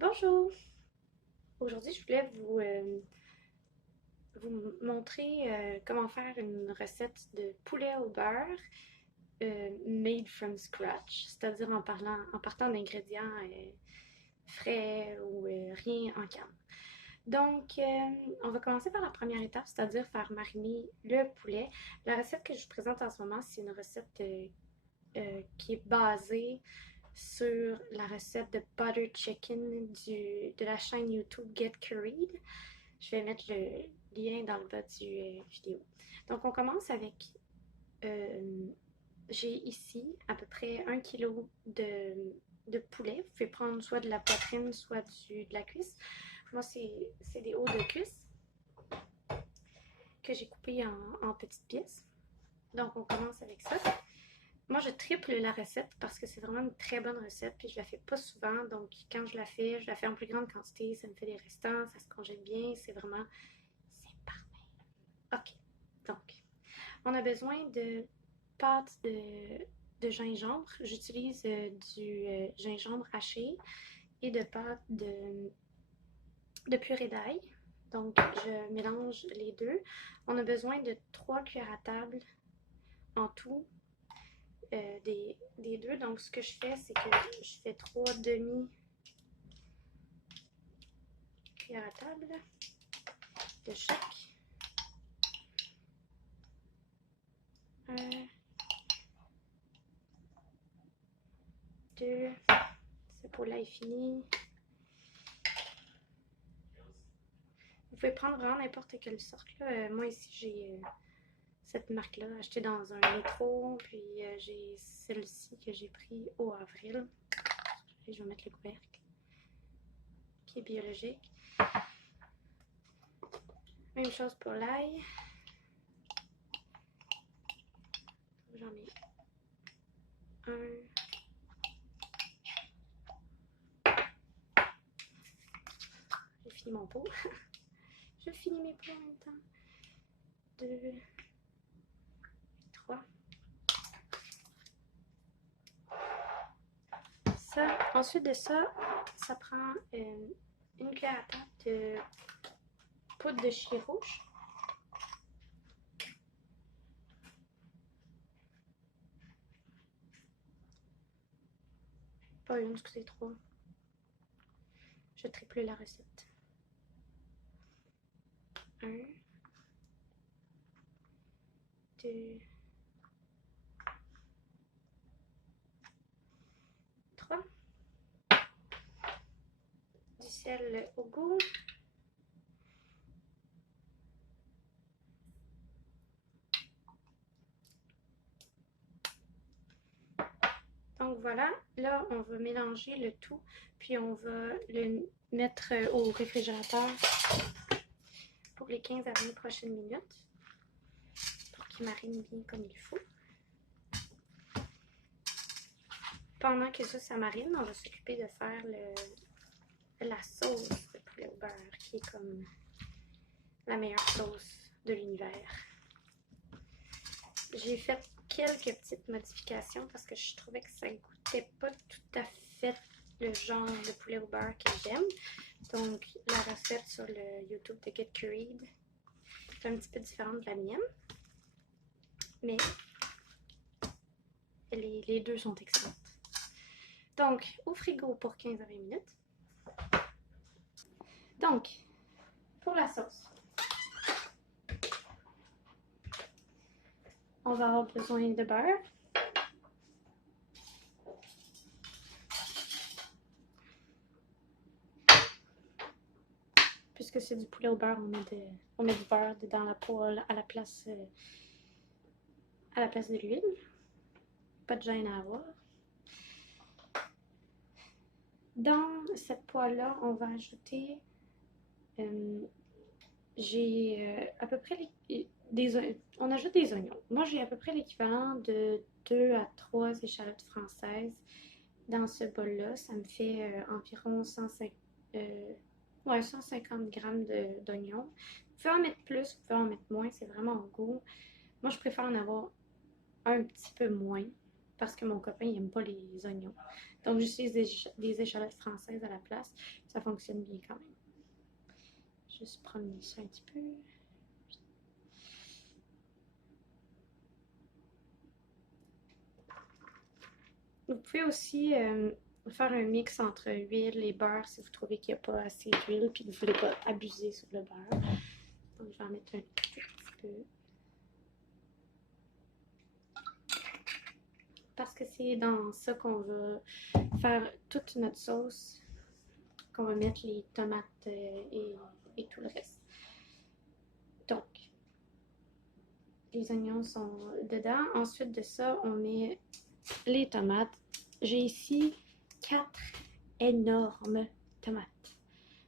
Bonjour! Aujourd'hui, je voulais vous montrer comment faire une recette de poulet au beurre made from scratch, c'est-à-dire en partant d'ingrédients frais ou rien en canne. Donc, on va commencer par la première étape, c'est-à-dire faire mariner le poulet. La recette que je vous présente en ce moment, c'est une recette qui est basée sur la recette de butter chicken de la chaîne YouTube Get Curried. Je vais mettre le lien dans le bas du vidéo. Donc, on commence avec. euh, j'ai ici à peu près 1 kg de poulet. Vous pouvez prendre soit de la poitrine, soit de la cuisse. Moi, c'est des hauts de cuisse que j'ai coupés en petites pièces. Donc, on commence avec ça. Moi, je triple la recette parce que c'est vraiment une très bonne recette, puis je la fais pas souvent, donc quand je la fais en plus grande quantité, ça me fait des restants, ça se congèle bien, c'est parfait. Ok, donc, on a besoin de pâte de gingembre. J'utilise du gingembre haché et de pâte de purée d'ail. Donc, je mélange les deux. On a besoin de 3 cuillères à table en tout des deux. Donc, ce que je fais, c'est que je fais 3 demi-cuillères à table de chaque. Un, deux, ce pot-là est fini. Vous pouvez prendre vraiment n'importe quelle sorte. Là. Moi, ici, j'ai cette marque-là achetée dans un métro. Puis, j'ai celle-ci que j'ai pris au avril. Et je vais mettre le couvercle, qui est biologique. Même chose pour l'ail. J'en mets un. J'ai fini mon pot. Je finis mes pots en même temps. 2, 3. Ça, ensuite de ça, ça prend une cuillère à table de poudre de chili rouge. Pas une, excusez, 3. Je triple la recette. 1, 2, 3. Du sel au goût. Donc voilà, là on va mélanger le tout, puis on va le mettre au réfrigérateur pour les 15 à 20 prochaines minutes pour qu'il marine bien comme il faut. Pendant que ça marine, on va s'occuper de faire la sauce de poulet au beurre qui est comme la meilleure sauce de l'univers. J'ai fait quelques petites modifications parce que je trouvais que ça goûtait pas tout à fait le genre de poulet au beurre que j'aime. Donc la recette sur le YouTube de Get Curried est un petit peu différente de la mienne. Mais les deux sont excellentes. Donc au frigo pour 15 à 20 minutes. Donc, pour la sauce, on va avoir besoin de beurre. Puisque c'est du poulet au beurre, on met du beurre dans la poêle à la place de l'huile. Pas de gêne à avoir. Dans cette poêle-là, on va ajouter j'ai à peu près on ajoute des oignons. Moi, j'ai à peu près l'équivalent de 2 à 3 échalotes françaises dans ce bol-là. Ça me fait environ 150 grammes d'oignons. Vous pouvez en mettre plus, vous pouvez en mettre moins, c'est vraiment au goût. Moi, je préfère en avoir un petit peu moins parce que mon copain, il n'aime pas les oignons. Donc j'utilise des échalotes françaises à la place. Ça fonctionne bien quand même. Juste promener ça un petit peu. Vous pouvez aussi faire un mix entre huile et beurre si vous trouvez qu'il n'y a pas assez d'huile et que vous ne voulez pas abuser sur le beurre. Donc je vais en mettre un tout petit peu. Parce que c'est dans ça qu'on va faire toute notre sauce, qu'on va mettre les tomates et tout le reste. Donc, les oignons sont dedans. Ensuite de ça, on met les tomates. J'ai ici 4 énormes tomates.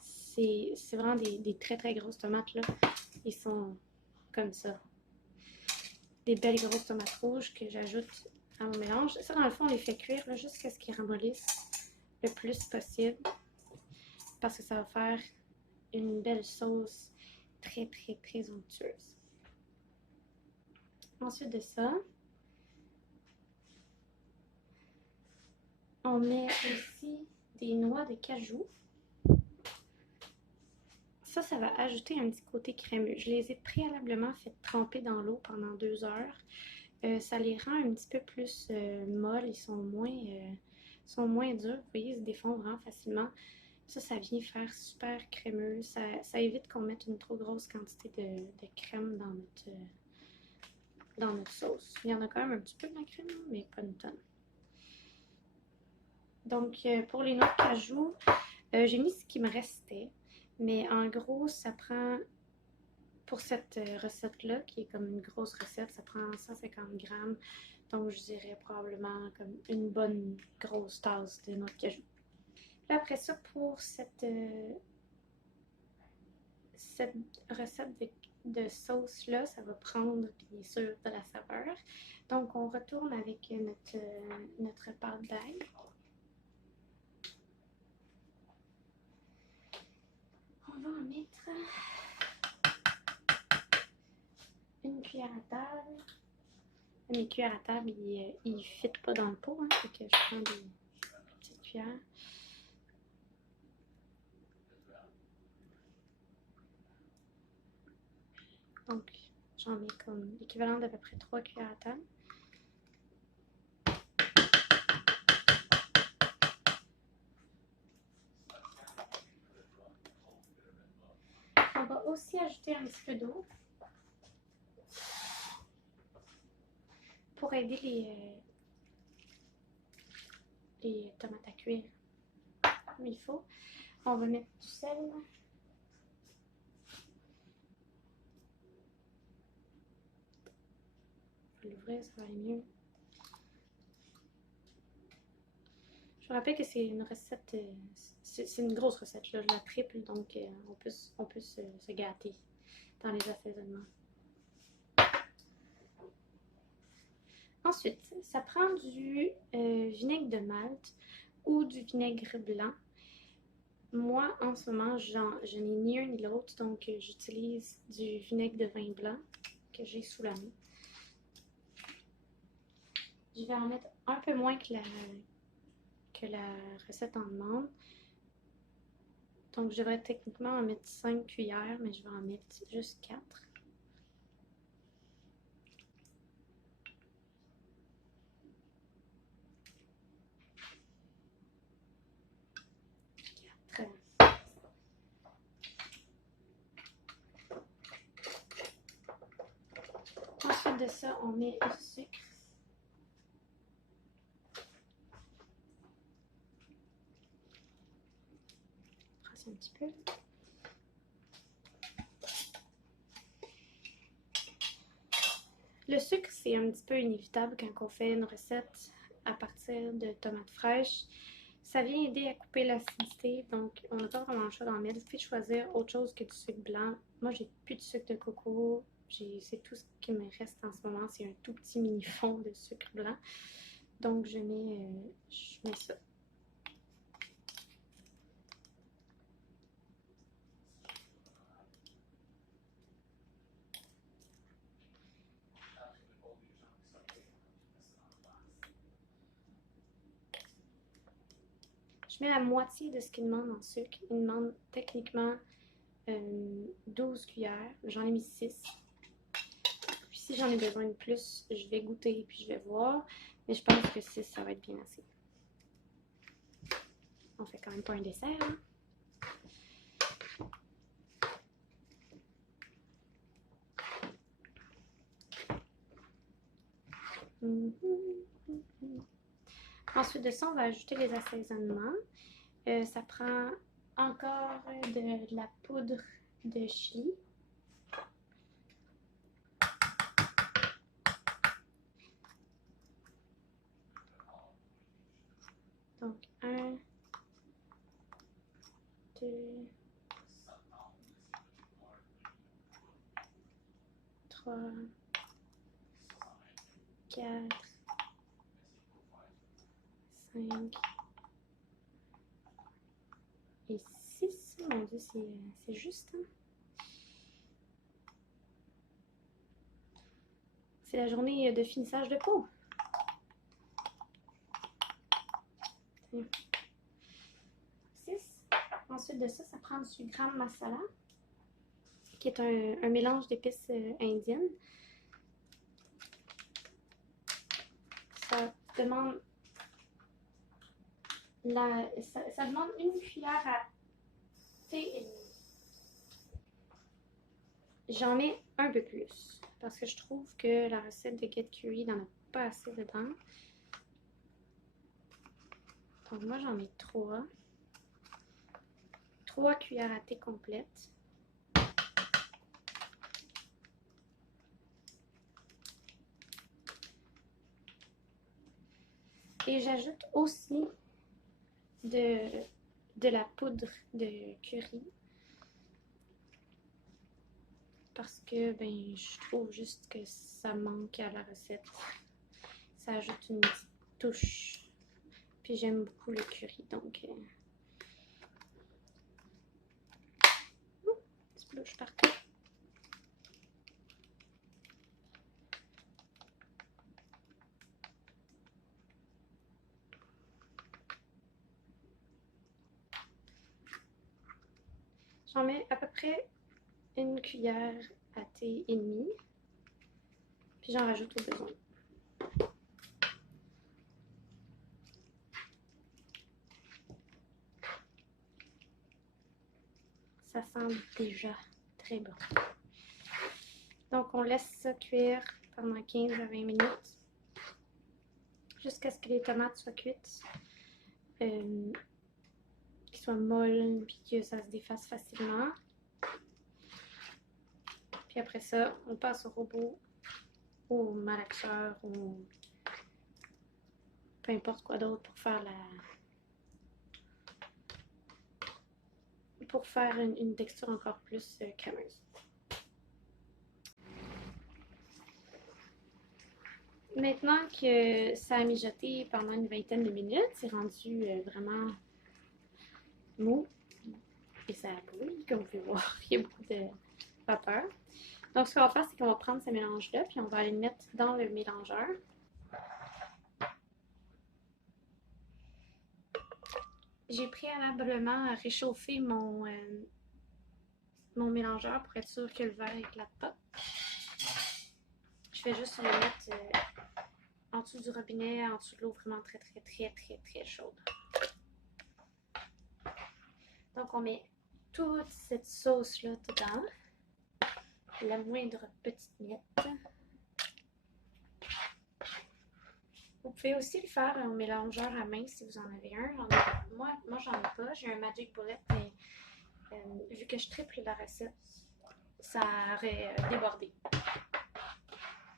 C'est vraiment des très très grosses tomates là. Ils sont comme ça. Des belles grosses tomates rouges que j'ajoute à mon mélange. Ça, dans le fond, on les fait cuire jusqu'à ce qu'ils ramollissent le plus possible. Parce que ça va faire une belle sauce très très très onctueuse. Ensuite de ça, on met aussi des noix de cajou. Ça va ajouter un petit côté crémeux. Je les ai préalablement fait tremper dans l'eau pendant 2 heures. Ça les rend un petit peu plus molles. Ils sont moins durs. Vous voyez, ils se défont vraiment facilement. Ça vient faire super crémeux. Ça évite qu'on mette une trop grosse quantité de crème dans notre sauce. Il y en a quand même un petit peu de la crème, mais pas une tonne. Donc, pour les noix de cajou, j'ai mis ce qui me restait. Mais en gros, ça prend, pour cette recette-là, qui est comme une grosse recette, ça prend 150 grammes. Donc, je dirais probablement comme une bonne grosse tasse de noix de cajou. Puis après ça, pour cette recette de sauce-là, ça va prendre, bien sûr, de la saveur. Donc, on retourne avec notre pâte d'ail. On va en mettre une cuillère à table. Mes cuillères à table, ils ne fitent pas dans le pot, hein, donc je prends des petites cuillères. Donc, j'en mets comme l'équivalent d'à peu près 3 cuillères à table. On va aussi ajouter un petit peu d'eau pour aider les tomates à cuire comme il faut. On va mettre du sel. Je vais l'ouvrir, ça va aller mieux. Je vous rappelle que c'est une recette, c'est une grosse recette, là, je la triple, donc on peut se gâter dans les assaisonnements. Ensuite, ça prend du vinaigre de malt ou du vinaigre blanc. Moi, en ce moment, je n'ai ni un ni l'autre, donc j'utilise du vinaigre de vin blanc que j'ai sous la main. Je vais en mettre un peu moins que la recette en demande. Donc, je devrais techniquement en mettre 5 cuillères, mais je vais en mettre juste 4. Ensuite de ça, on met du sucre. Un petit peu. Le sucre, c'est un petit peu inévitable quand on fait une recette à partir de tomates fraîches. Ça vient aider à couper l'acidité, donc on n'a pas vraiment le choix d'en mettre. Vous pouvez choisir autre chose que du sucre blanc. Moi, j'ai plus de sucre de coco. C'est tout ce qui me reste en ce moment. C'est un tout petit mini fond de sucre blanc. Donc, je mets ça. Je mets la moitié de ce qu'il demande en sucre. Il demande techniquement 12 cuillères. J'en ai mis 6. Puis si j'en ai besoin de plus, je vais goûter puis je vais voir. Mais je pense que 6, ça va être bien assez. On fait quand même pas un dessert, hein? Ensuite de ça, on va ajouter les assaisonnements. Ça prend encore de la poudre de chili. Donc, 1, 2, 3, 4, 5 et 6. Mon Dieu, c'est juste, hein? C'est la journée de finissage de peau. 6. Ensuite de ça, ça prend du gram masala, qui est un mélange d'épices indiennes. Ça demande ça demande une cuillère à thé et demi. J'en mets un peu plus parce que je trouve que la recette de Get Curry n'en a pas assez dedans. Donc moi j'en mets 3. 3 cuillères à thé complètes. Et j'ajoute aussi de la poudre de curry. Parce que ben je trouve juste que ça manque à la recette. Ça ajoute une petite touche. Puis j'aime beaucoup le curry, donc petit blouche partout. J'en mets à peu près une cuillère à thé et demi. Puis j'en rajoute au besoin. Ça sent déjà très bon. Donc on laisse ça cuire pendant 15 à 20 minutes. Jusqu'à ce que les tomates soient cuites. Qu'ils soient molles, puis que ça se défasse facilement. Puis après ça, on passe au robot, au malaxeur, ou peu importe quoi d'autre pour faire une texture encore plus crémeuse. Maintenant que ça a mijoté pendant une vingtaine de minutes, c'est rendu vraiment mou et ça brûle, comme vous pouvez voir. Il y a beaucoup de vapeur. Donc, ce qu'on va faire, c'est qu'on va prendre ce mélange-là, puis on va aller le mettre dans le mélangeur. J'ai préalablement réchauffé mon mélangeur pour être sûr que le verre n'éclate pas. Je vais juste le mettre en dessous du robinet, en dessous de l'eau vraiment très chaude. Donc, on met toute cette sauce-là dedans. La moindre petite miette. Vous pouvez aussi le faire en mélangeur à main si vous en avez un. Moi j'en ai pas. J'ai un Magic Bullet, mais vu que je triple la recette, ça aurait débordé.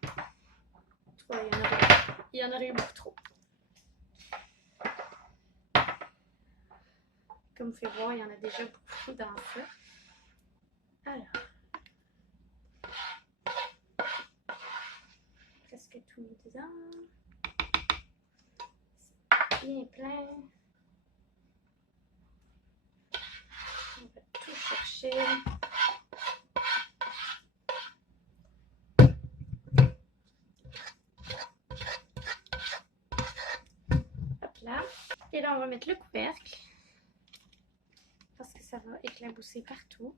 En tout cas, il y en aurait eu beaucoup trop. Comme vous pouvez voir, il y en a déjà beaucoup dans ça. Alors, presque tout mis dedans. Bien plein. On va tout chercher. Hop là. Et là, on va mettre le couvercle. ça va éclabousser partout.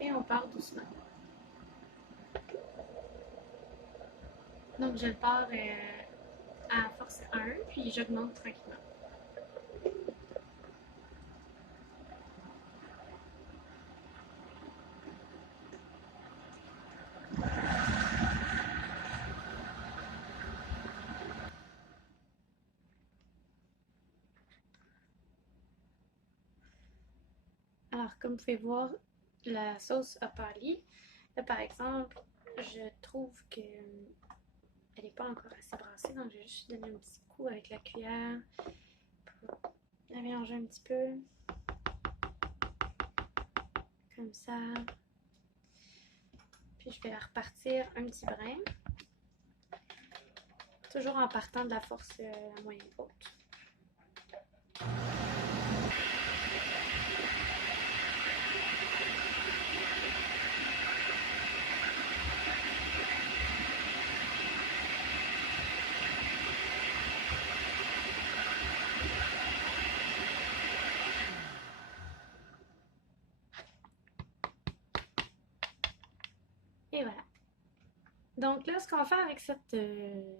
Et on part doucement. Donc je le pars à force 1, puis j'augmente tranquillement. Alors, comme vous pouvez voir, la sauce a pâli. Là, par exemple, je trouve que elle n'est pas encore assez brassée, donc je vais juste donner un petit coup avec la cuillère pour la mélanger un petit peu. Comme ça. Puis je vais la repartir un petit brin. Toujours en partant de la force la moyenne haute. Et voilà. Donc là, ce qu'on va faire avec cette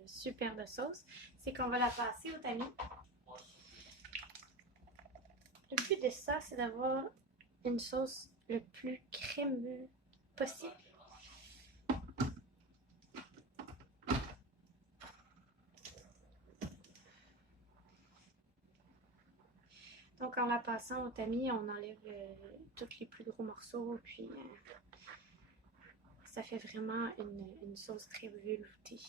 superbe sauce, c'est qu'on va la passer au tamis. Le but de ça, c'est d'avoir une sauce le plus crémeuse possible. Donc en la passant au tamis, on enlève tous les plus gros morceaux, puis ça fait vraiment une sauce très veloutée.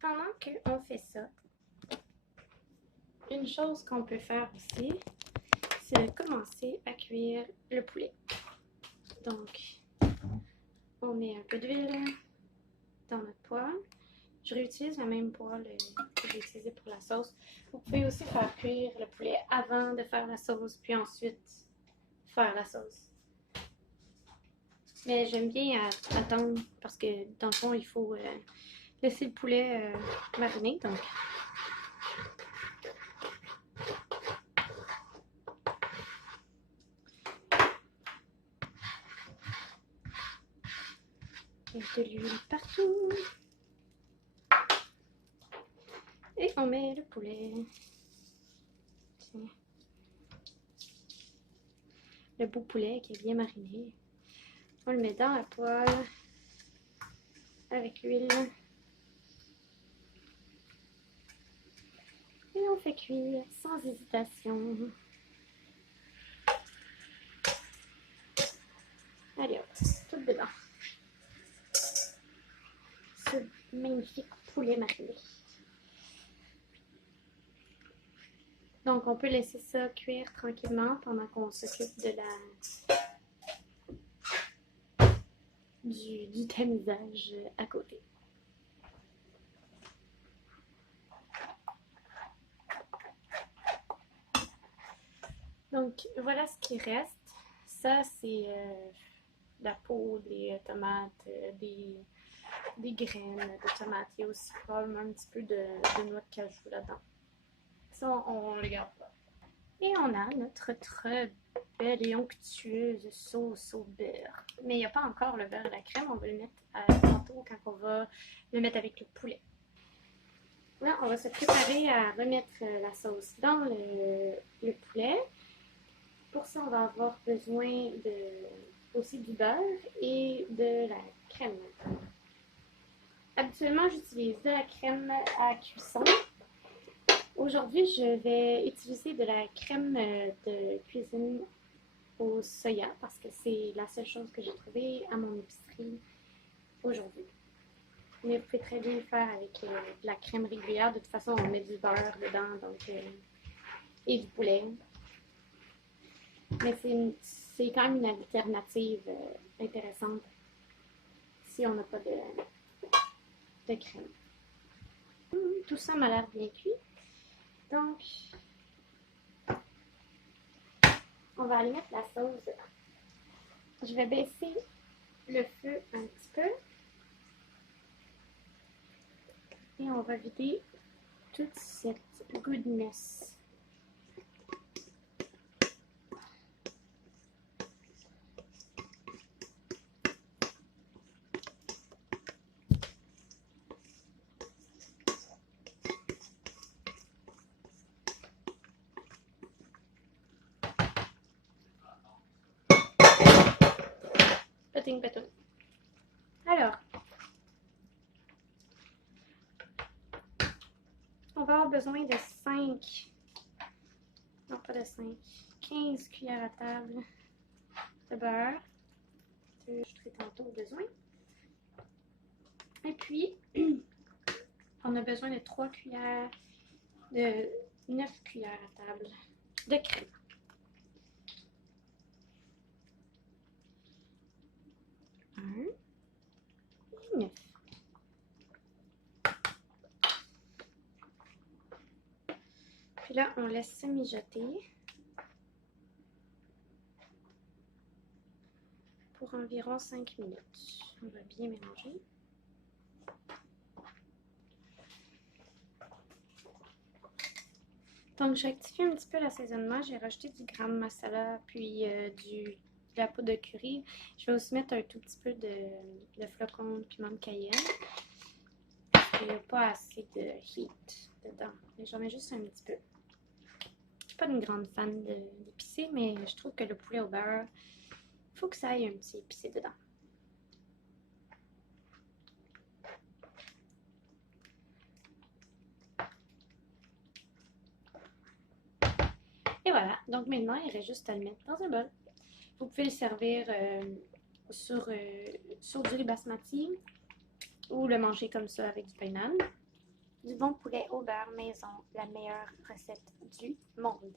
Pendant qu'on fait ça, une chose qu'on peut faire aussi, c'est de commencer à cuire le poulet. Donc, on met un peu d'huile dans notre poêle. Je réutilise la même poêle que j'ai utilisée pour la sauce. Vous pouvez aussi faire cuire le poulet avant de faire la sauce, puis ensuite faire la sauce. Mais j'aime bien attendre parce que dans le fond, il faut laisser le poulet mariner. Donc, de l'huile partout. Et on met le poulet. Tiens. Le beau poulet qui est bien mariné. On le met dans la poêle avec l'huile. Et on fait cuire sans hésitation. Allez hop, tout dedans. Ce magnifique poulet mariné. Donc on peut laisser ça cuire tranquillement pendant qu'on s'occupe de du tamisage à côté. Donc voilà ce qui reste. Ça c'est la peau des tomates, des graines de tomates. Il y a aussi probablement un petit peu de noix de cajou là-dedans. Ça, on le garde pas. Et on a notre très belle et onctueuse sauce au beurre. Mais il n'y a pas encore le beurre et la crème. On va le mettre tantôt quand on va le mettre avec le poulet. Là, on va se préparer à remettre la sauce dans le poulet. Pour ça, on va avoir besoin aussi du beurre et de la crème. Habituellement, j'utilise de la crème à cuisson. Aujourd'hui, je vais utiliser de la crème de cuisine au soya parce que c'est la seule chose que j'ai trouvée à mon épicerie aujourd'hui. Mais vous pouvez très bien le faire avec de la crème régulière. De toute façon, on met du beurre dedans donc, et du poulet. Mais c'est quand même une alternative intéressante si on n'a pas de crème. Tout ça m'a l'air bien cuit. Donc, on va aller mettre la sauce dedans. Je vais baisser le feu un petit peu. Et on va vider toute cette goodness. Péting, péting. Alors, on va avoir besoin de 5, non pas de 5, 15 cuillères à table de beurre. Je ferai tantôt au besoin. Et puis, on a besoin de 3 cuillères, de 9 cuillères à table de crème. Et 9. Puis là, on laisse mijoter pour environ 5 minutes. On va bien mélanger. Donc, j'ai rectifié un petit peu l'assaisonnement. J'ai rajouté du gram masala, puis de la poudre de curry. Je vais aussi mettre un tout petit peu de flocons de piment de Cayenne. Il n'y a pas assez de heat dedans. J'en mets juste un petit peu. Je suis pas une grande fan d'épicé, mais je trouve que le poulet au beurre, il faut que ça aille un petit épicé dedans. Et voilà, donc maintenant, il reste juste à le mettre dans un bol. Vous pouvez le servir sur du riz basmati ou le manger comme ça avec du pain nan. Du bon poulet au beurre maison, la meilleure recette du monde.